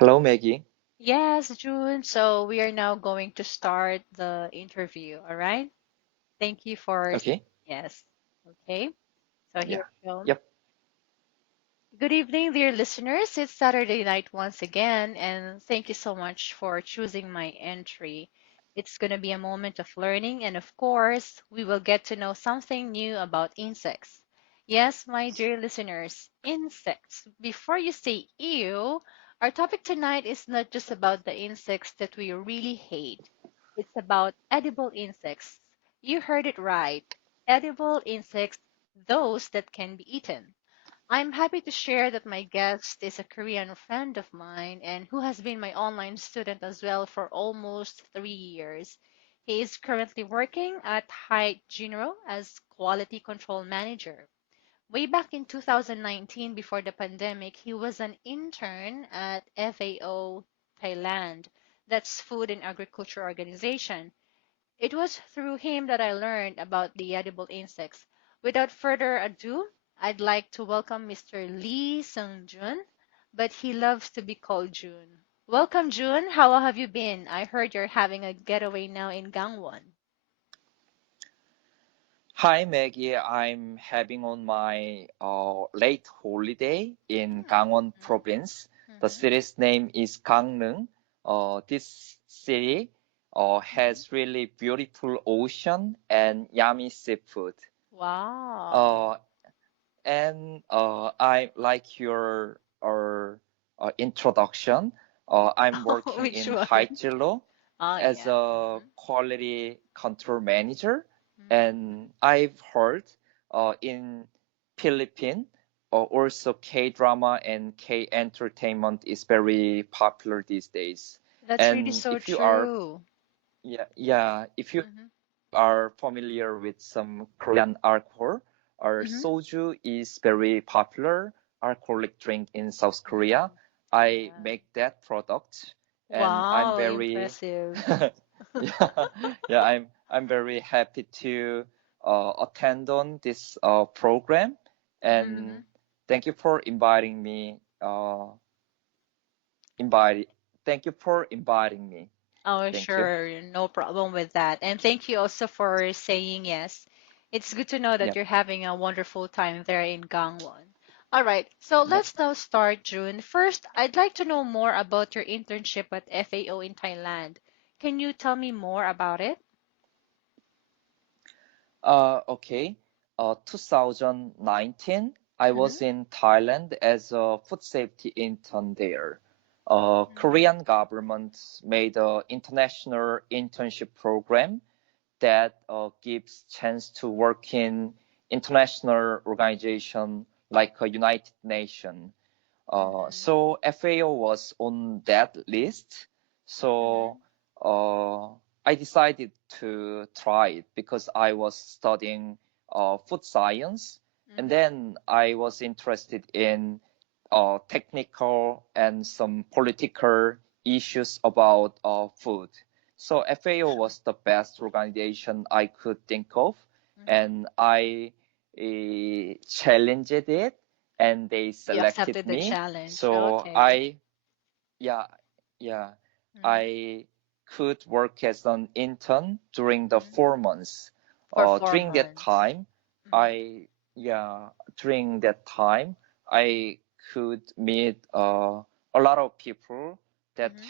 Hello, Maggie. Yes, June. So we are now going to start the interview. All right. Thank you for, Okay. yes. Okay. So here Yeah. we go. Yep. Good evening, dear listeners. It's Saturday night once again, and thank you so much for choosing my entry. It's going to be a moment of learning, and of course, we will get to know something new about insects. Yes, my dear listeners, insects. Before you say ew, our topic tonight is not just about the insects that we really hate, it's about edible insects. You heard it right. Edible insects, those that can be eaten. I'm happy to share that my guest is a Korean friend of mine and who has been my online student as well for almost 3 years. He is currently working at Hyde General as quality control manager. Way back in 2019, before the pandemic, he was an intern at FAO Thailand. That's Food and Agriculture Organization. It was through him that I learned about the edible insects. Without further ado, I'd like to welcome Mr. Lee Sung-jun, but he loves to be called June. Welcome, June. How have you been? I heard you're having a getaway now in Gangwon. Hi, Maggie. I'm having on my late holiday in Gangwon province. The Mm-hmm. city's name is Gangneung. This city Hmm. has really beautiful ocean and yummy seafood. Wow. Uh, and I like your introduction. I'm working Which in one? Haechilo Oh, as yeah. a quality control manager, Mm-hmm. and I've heard in Philippines also K-drama and K-entertainment is very popular these days. That's really And so if you are true. if you Mm-hmm. are familiar with some Korean alcohol, or Mm-hmm. soju is very popular alcoholic drink in South Korea. Mm-hmm. I Yeah. make that product, and I'm Wow, very impressive. yeah yeah I'm very happy to attend on this program, Mm-hmm. and thank you for invite thank you for inviting me. Oh, Thank you. sure. No problem with that. And thank you also for saying yes. It's good to know that Yep. you're having a wonderful time there in Gangwon. All right, so Yep. let's now start, June. First, I'd like to know more about your internship at FAO in Thailand. Can you tell me more about it? Okay. 2019, I Mm-hmm. was in Thailand as a food safety intern there. Mm-hmm. Korean government made a international internship program that gives chance to work in international organization like a United Nations. Mm-hmm. So FAO was on that list. Mm-hmm. So uh, I decided to try it because I was studying food science, and Mm-hmm. then I was interested in technical and some political issues about food. So FAO Sure. was the best organization I could think of, Mm-hmm. and I challenged it, and they You selected accepted the me. challenge. So Okay. yeah, yeah, Mm-hmm. I could work as an intern during the Mm-hmm. 4 months. For four During that months. time, Mm-hmm. I yeah, during that time, I could meet a lot of people that Mm-hmm.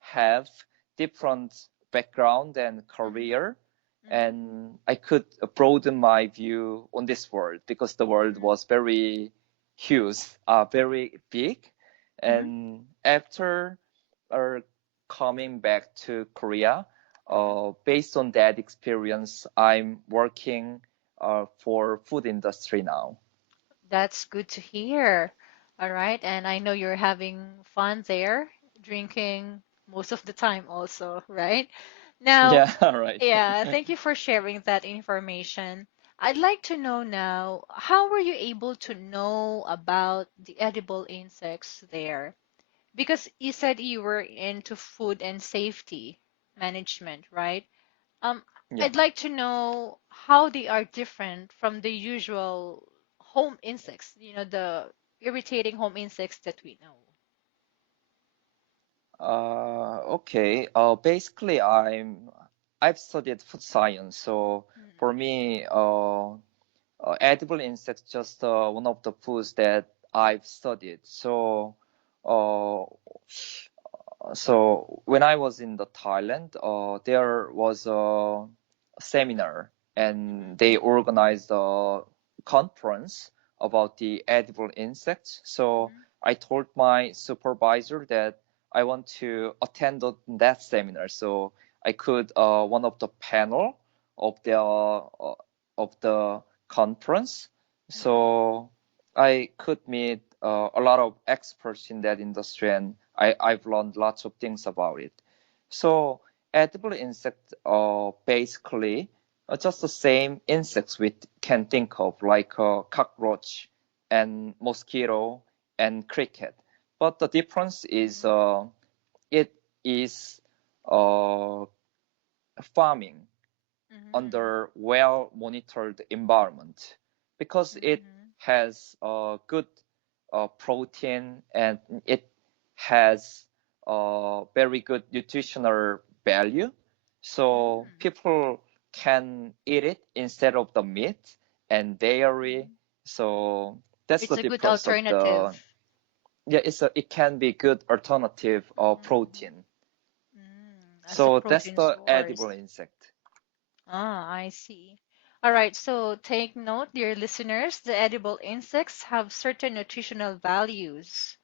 have different background and Mm-hmm. career, Mm-hmm. and I could broaden my view on this world because the world Mm-hmm. was very huge, very big. Mm-hmm. And after coming back to Korea, Mm-hmm. based on that experience, I'm working for food industry now. That's good to hear. All right. And I know you're having fun there, drinking most of the time also, right? Now, Yeah, right. yeah, thank you for sharing that information. I'd like to know now, how were you able to know about the edible insects there? Because you said you were into food and safety management, right? Um, Yeah. I'd like to know how they are different from the usual home insects, the irritating home insects that we know. Okay. Basically, I've studied food science, so for Mm-hmm. me, edible insects just one of the foods that I've studied. Uh, so when I was in the Thailand, there was a seminar, and they organized a conference about the edible insects. So Mm-hmm. I told my supervisor that I want to attend that seminar, so I could one of the panel of the conference. Mm-hmm. So I could meet a lot of experts in that industry, and I've learned lots of things about it. So edible insects are basically just the same insects we can think of, like cockroach and mosquito and cricket. But the difference is it is uh, farming Mm-hmm. under well monitored environment, because it Mm-hmm. has good protein, and it has very good nutritional value, so Mm-hmm. people can eat it instead of the meat and dairy. Mm-hmm. So that's the It's a good difference of the, alternative. yeah, it can be good alternative Mm-hmm. protein. As a So that's protein the source. edible insect. Ah, I see. All right, so take note, dear listeners, the edible insects have certain nutritional values,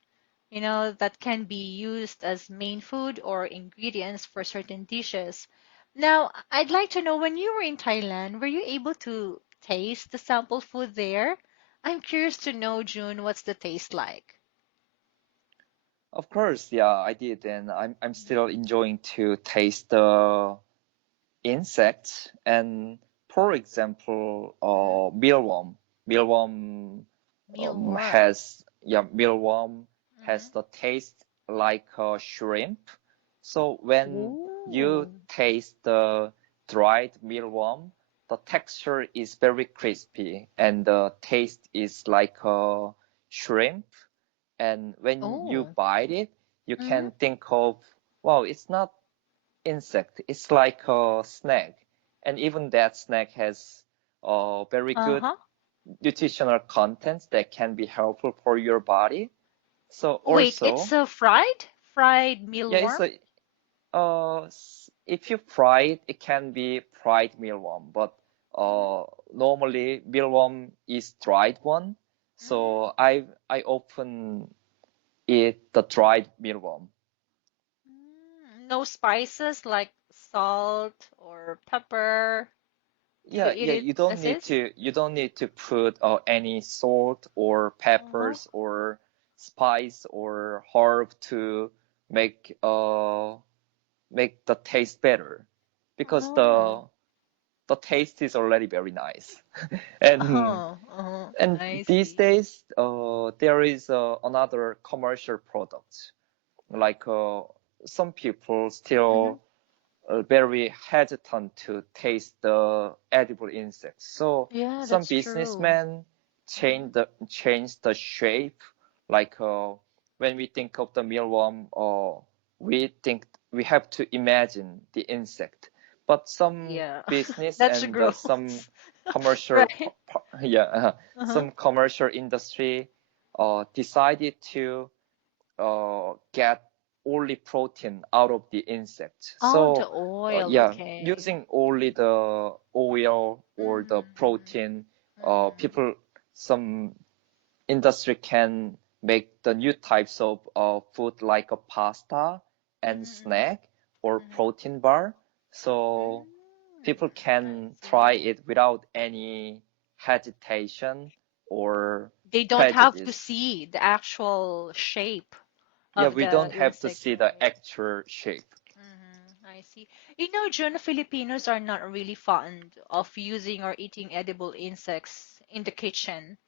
that can be used as main food or ingredients for certain dishes. Now, I'd like to know, when you were in Thailand, were you able to taste the sample food there? I'm curious to know, June, what's the taste like? Of course, yeah, I did, and I'm still enjoying to taste the insects. And for example, Mm-hmm. mealworm. Mealworm Mealworm. mealworm Mm-hmm. has the taste like shrimp. So when you Ooh. taste the dried mealworm, the texture is very crispy, and the taste is like shrimp. And when you Oh. bite it, you Mm-hmm. can think of, wow, it's not insect, it's like a snack. And even that snack has very good Uh-huh. nutritional contents that can be helpful for your body. So Wait, it's also, a fried yeah, it's mealworm? a if you fry it, it can be fried mealworm, but Mm-hmm. normally mealworm is dried one. Mm-hmm. So I often eat the dried mealworm. No spices like salt or pepper. You Yeah, eat yeah, it as is? you don't need to put any salt or Uh-huh. peppers or spice or herb to make make the taste better, because Oh. the taste is already very nice. and Oh, uh-huh. and I these see. days there is another commercial product, like some people Mm-hmm. still very hesitant to taste the edible insects. So Yeah, some that's true. businessmen Mm-hmm. change the shape. Like when we think of the mealworm, we think we have to imagine the insect. But some Yeah. business That's and some gross. commercial, Right? yeah, Uh-huh. some commercial industry decided to get only protein out of the insect. Oh, the So, oil, yeah, okay. using only the oil or the Mm-hmm, protein, mm-hmm, people, some industry can make the new types of food, like a pasta and mm-hmm, snack or mm-hmm, protein bar. So people I can try see. it without any hesitation or They don't have to prejudice. see the actual shape Yeah, of we the don't have to insect, see the right? actual shape. I see. June, Filipinos are not really fond of using or eating edible insects in the kitchen.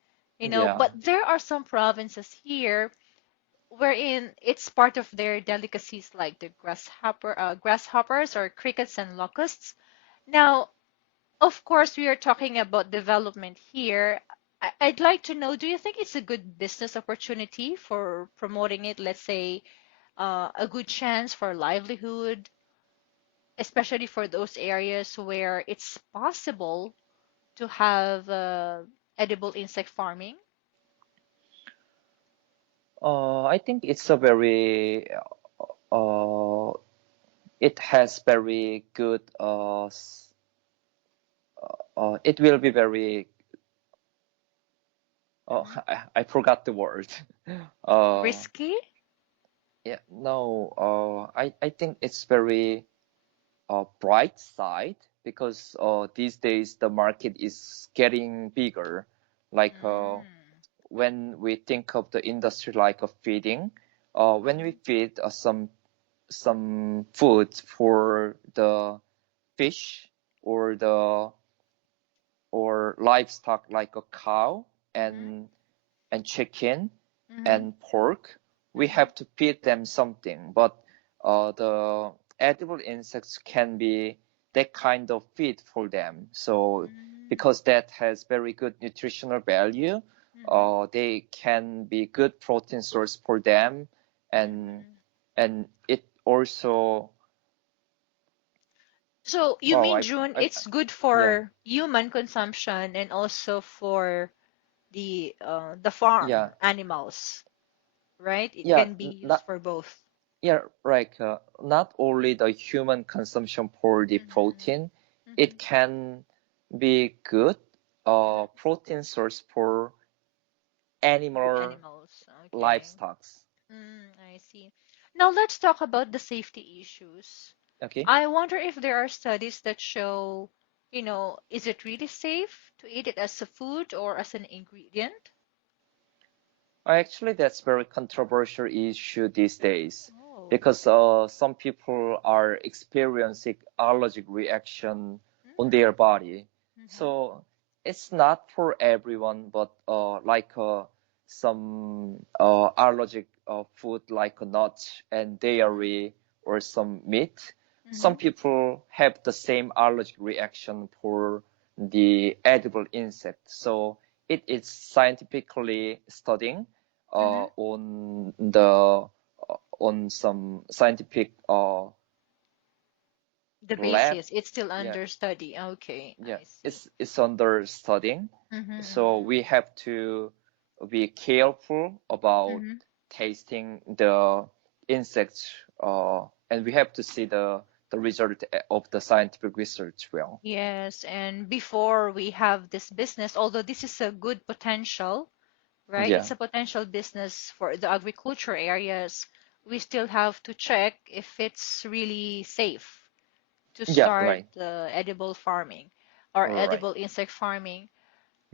Yeah. But there are some provinces here wherein it's part of their delicacies, like the grasshoppers or crickets and locusts. Now, of course, we are talking about development here. I'd like to know, do you think it's a good business opportunity for promoting it, let's say, a good chance for livelihood, especially for those areas where it's possible to have edible insect farming? I think it's a very uh, it has very good it will be very Hmm. I forgot the word. uh Risky? yeah, no, I think it's very bright side because these days the market is getting bigger. Like Mm. when we think of the industry like a feeding, when we Hmm. feed some food for the fish or the or livestock like a cow Hmm. and chicken Hmm. and pork, we Hmm. have to feed them something. But the edible insects can be that kind of feed for them. So Mm. because that has very good nutritional value, Hmm. they can be good protein source for them, and Hmm. and it also So you well mean, June, I it's good yeah for human consumption and also for the farm yeah animals, right? It yeah can be used not for both. Yeah, like not only the human consumption for the Hmm. protein, Hmm. it can be good Hmm. protein source for For the animal animals. Okay. livestock. I see. Now let's talk about the safety issues. Okay. I wonder if there are studies that show, is it really safe to eat it as a food or as an ingredient? Actually, that's very controversial issue these days Oh. because some people are experiencing allergic reaction on Mm. their body. Mm-hmm. So it's not for everyone, but like some allergic food like nuts and Mm-hmm. dairy or some meat, Mm-hmm. some people have the same allergic reaction for the edible insect. So it is scientifically studying Mm-hmm. on some scientific The lab. basis, it's still Yeah, under study. Okay, yeah, I see. it's under studying. So Mm-hmm. we have to be careful about Mm-hmm. tasting the insects, and we have to see the result of the scientific research well. Yes, and before we have this business, although this is a good potential, right? Yeah, It's a potential business for the agriculture areas. We still have to check if it's really safe to yeah, start right, edible farming or right, edible insect farming.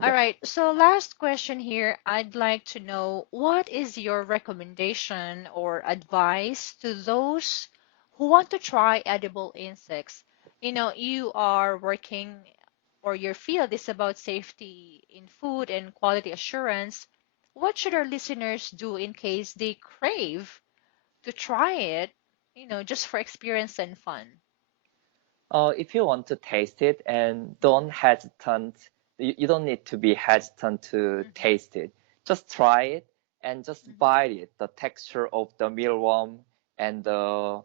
All yeah. right, so last question here. I'd like to know what is your recommendation or advice to those who want to try edible insects? You are working or your field is about safety in food and quality assurance. What should our listeners do in case they crave to try it, just for experience and fun? If you want to taste it and don't hesitant, you don't need to be hesitant to Mm-hmm. taste it. Just try it and just Mm-hmm. bite it. The texture of the mealworm and the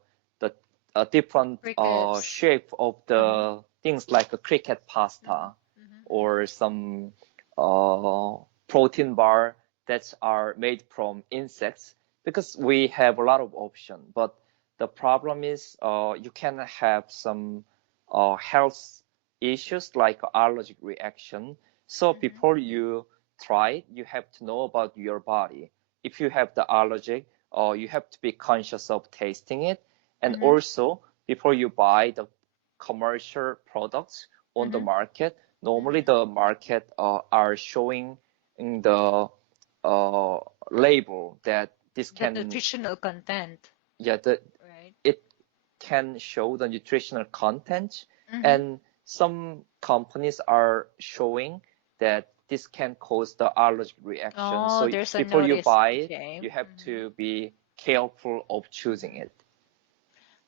different Crickets. shape of Mm-hmm. the things like a cricket Mm-hmm. pasta Mm-hmm. or some protein bar that are made from insects because we have a lot of options. But the problem is you can have some health issues like allergic reaction. So Mm-hmm. before you try it, you have to know about your body. If you have the allergic, you have to be conscious of tasting it. And Mm-hmm. also, before you buy the commercial products on the Mm-hmm. market, normally Mm-hmm. the market are showing in the uh, label that this The can, nutritional content, yeah, right? it can show the nutritional content, Mm-hmm. and some companies are showing that this can cause the allergic reaction. Oh, So there's a before you notice. buy it, Okay. you have Mm-hmm. to be careful of choosing it.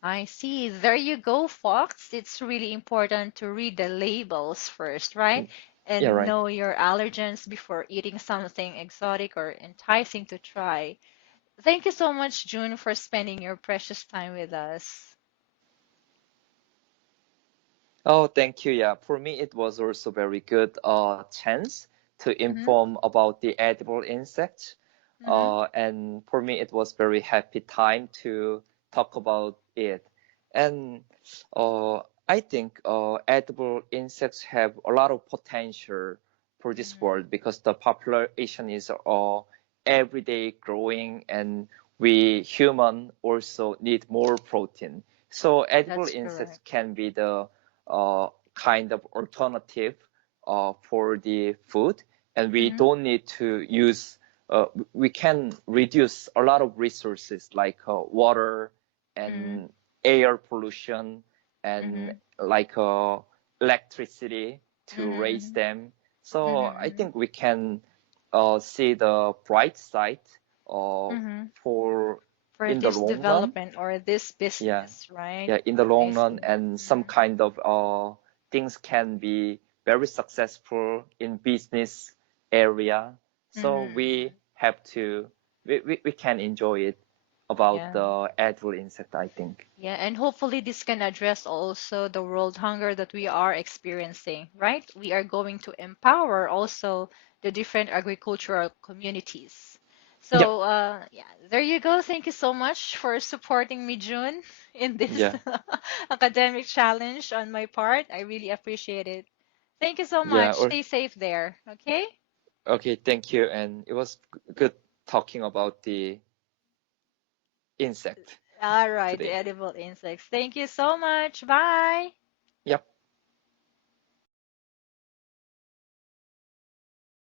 I see. There you go, Fox. It's really important to read the labels first, right? Yeah, And right. know your allergens before eating something exotic or enticing to try. Thank you so much, June, for spending your precious time with us. Oh, thank you. Yeah, for me, it was also very good chance to Mm-hmm. inform about the edible insects. Mm-hmm. And for me, it was very happy time to talk about it. And I think edible insects have a lot of potential for this Mm-hmm. world because the population is every day growing, and we human also need more protein. So edible That's insects correct. can be the kind of alternative for the food, and we Mm-hmm. don't need to use. We can reduce a lot of resources like water Mm-hmm. and air pollution and Mm-hmm. like electricity to raise Mm-hmm. them. So I Mm-hmm. think we can see the bright side uh, Mm-hmm. for For in the this long run. development or this Yeah, business, right? yeah, in the I long run, see. and some Mm-hmm. kind of things can be very successful in business area. So Mm-hmm. we have to we can enjoy it about Yeah. the edible insect, I think. Yeah, and hopefully this can address also the world hunger that we are experiencing, right? We are going to empower also the different agricultural communities. Yep. So, yeah, there you go. Thank you so much for supporting me, June, in this Yeah. academic challenge on my part. I really appreciate it. Thank you so Yeah. much. Or Stay safe there, okay? okay, thank you. And it was good talking about the insect All right, the today. edible insects. Thank you so much. Bye.